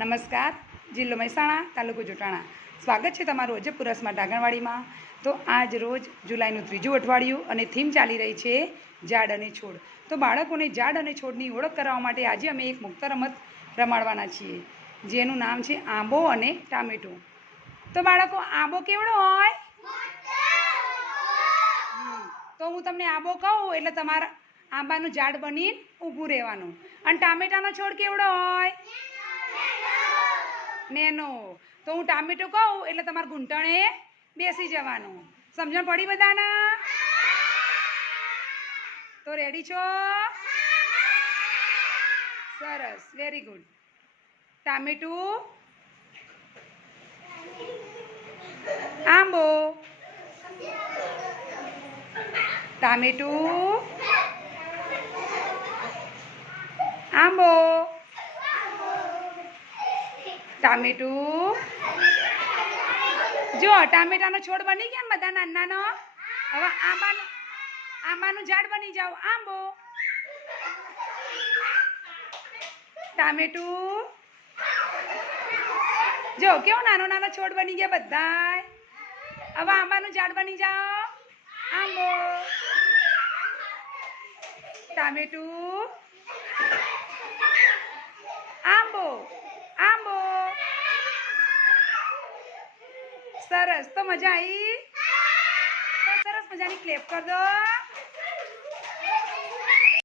નમસ્કાર, જિલ્લો મહેસાણા, તાલુકો જોટાણા. સ્વાગત છે તમારું અજયપુરસમાં ડાંગણવાડીમાં. તો આજ રોજ જુલાઈનું ત્રીજું અઠવાડિયું અને થીમ ચાલી રહી છે ઝાડ અને છોડ. તો બાળકોને ઝાડ અને છોડની ઓળખ કરાવવા માટે આજે અમે એક મુક્ત રમત રમાડવાના છીએ, જેનું નામ છે આંબો અને ટામેટું. તો બાળકો, આંબો કેવડો હોય? તો હું તમને આંબો કહું, એટલે તમારા આંબાનું ઝાડ બની ઊભું રહેવાનું. અને ટામેટાનો છોડ કેવડો હોય? નેનો. તો હું ટામેટું કહું એટલે તમારે ઘૂંટણે બેસી જવાનું. સમજણ પડી બધાને? તો રેડી છો? સરસ વેરી ગુડ ટામેટું? આંબો? ટામેટું? આંબો? ટામેટું. જો ટામેટાનો છોડ બની ગયા બધા બધા નાનાનો હવે આંબાનું આંબાનું ઝાડ બની જાવ આંબો. ટામેટું. જો કેવો નાનો નાનો છોડ બની ગયા બધા હવે આંબાનું ઝાડ બની જાઓ. આંબો. ટામેટું આંબો આંબો સરસ. તો મજા આવી તો સરસ મજાની ક્લેપ કર દો.